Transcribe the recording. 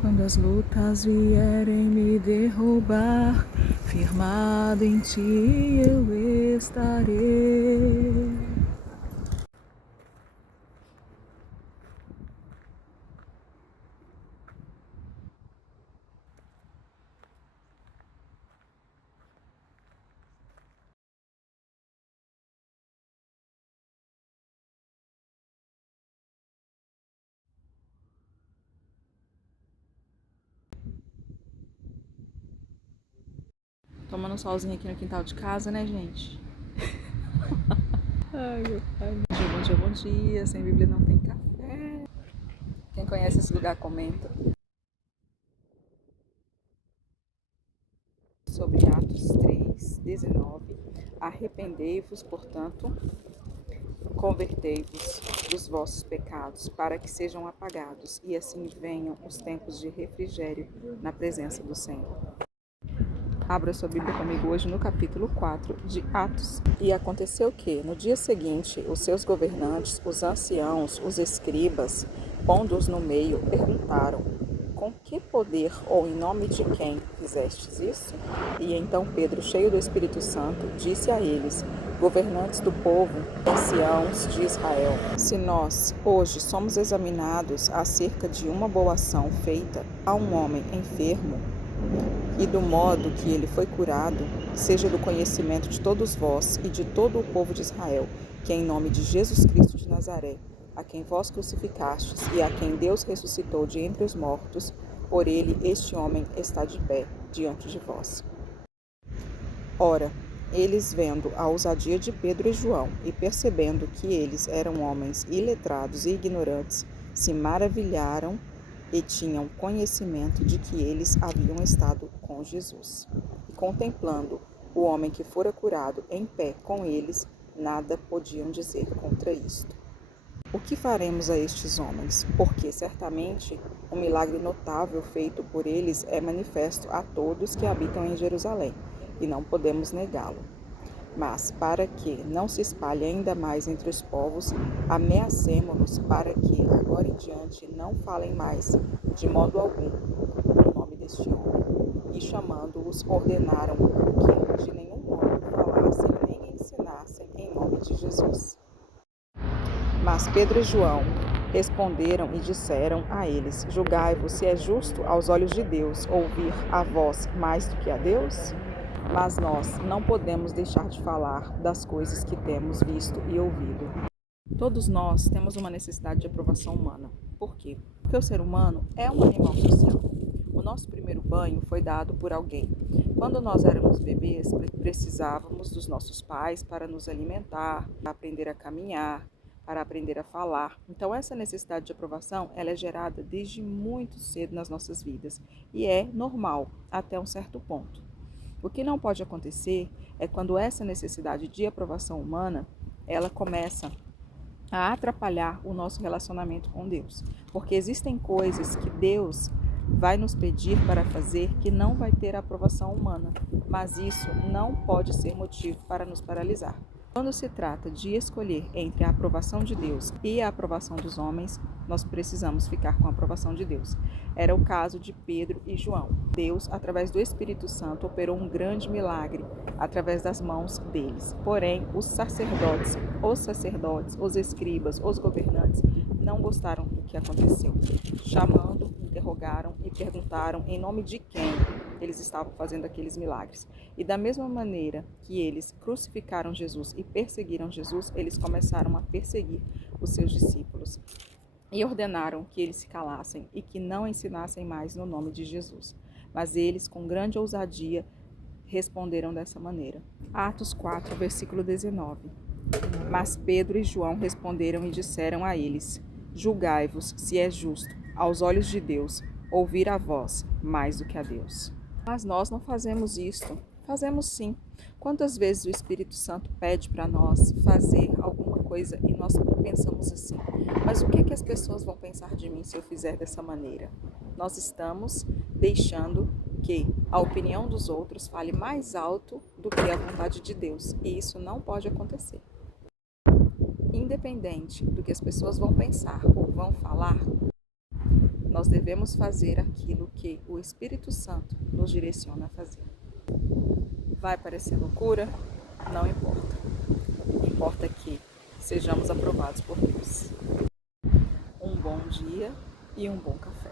Quando as lutas vierem me derrubar, firmado em ti eu estarei. Tomando um solzinho aqui no quintal de casa, né, gente? Ai, meu pai. Bom dia, bom dia, bom dia. Sem Bíblia não tem café. Quem conhece esse lugar, comenta. Sobre Atos 3, 19. Arrependei-vos, portanto, convertei-vos dos vossos pecados, para que sejam apagados, e assim venham os tempos de refrigério na presença do Senhor. Abra sua Bíblia comigo hoje no capítulo 4 de Atos. E aconteceu que, no dia seguinte, os seus governantes, os anciãos, os escribas, pondo-os no meio, perguntaram: com que poder ou em nome de quem fizestes isso? E então Pedro, cheio do Espírito Santo, disse a eles: governantes do povo, anciãos de Israel, se nós hoje somos examinados acerca de uma boa ação feita a um homem enfermo, e do modo que ele foi curado, seja do conhecimento de todos vós e de todo o povo de Israel, que em nome de Jesus Cristo de Nazaré, a quem vós crucificastes e a quem Deus ressuscitou de entre os mortos, por ele este homem está de pé diante de vós. Ora, eles vendo a ousadia de Pedro e João e percebendo que eles eram homens iletrados e ignorantes, se maravilharam e tinham conhecimento de que eles haviam estado com Jesus. E contemplando o homem que fora curado em pé com eles, nada podiam dizer contra isto. O que faremos a estes homens? Porque certamente um milagre notável feito por eles é manifesto a todos que habitam em Jerusalém, e não podemos negá-lo. Mas, para que não se espalhe ainda mais entre os povos, ameacemo-los para que, agora em diante, não falem mais, de modo algum, no nome deste homem. E, chamando-os, ordenaram que de nenhum modo falassem nem ensinassem em nome de Jesus. Mas Pedro e João responderam e disseram a eles: julgai-vos se é justo aos olhos de Deus ouvir a vós mais do que a Deus? Mas nós não podemos deixar de falar das coisas que temos visto e ouvido. Todos nós temos uma necessidade de aprovação humana. Por quê? Porque o ser humano é um animal social. O nosso primeiro banho foi dado por alguém. Quando nós éramos bebês, precisávamos dos nossos pais para nos alimentar, para aprender a caminhar, para aprender a falar. Então, essa necessidade de aprovação, ela é gerada desde muito cedo nas nossas vidas e é normal até um certo ponto. O que não pode acontecer é quando essa necessidade de aprovação humana, ela começa a atrapalhar o nosso relacionamento com Deus. Porque existem coisas que Deus vai nos pedir para fazer que não vai ter a aprovação humana, mas isso não pode ser motivo para nos paralisar. Quando se trata de escolher entre a aprovação de Deus e a aprovação dos homens, nós precisamos ficar com a aprovação de Deus. Era o caso de Pedro e João. Deus, através do Espírito Santo, operou um grande milagre através das mãos deles. Porém, os sacerdotes, os escribas, os governantes não gostaram do que aconteceu. Chamando, interrogaram e perguntaram em nome de quem eles estavam fazendo aqueles milagres. E da mesma maneira que eles crucificaram Jesus e perseguiram Jesus, eles começaram a perseguir os seus discípulos. E ordenaram que eles se calassem e que não ensinassem mais no nome de Jesus. Mas eles, com grande ousadia, responderam dessa maneira. Atos 4, versículo 19. Mas Pedro e João responderam e disseram a eles: julgai-vos se é justo, aos olhos de Deus, ouvir a vós mais do que a Deus. Mas nós não fazemos isto. Fazemos sim. Quantas vezes o Espírito Santo pede para nós fazer alguma coisa e nós pensamos assim: mas o que é que as pessoas vão pensar de mim se eu fizer dessa maneira? Nós estamos deixando que a opinião dos outros fale mais alto do que a vontade de Deus, e isso não pode acontecer. Independente do que as pessoas vão pensar ou vão falar, nós devemos fazer aquilo que o Espírito Santo nos direciona a fazer. Vai parecer loucura? Não importa. Importa que sejamos aprovados por Deus. Um bom dia e um bom café.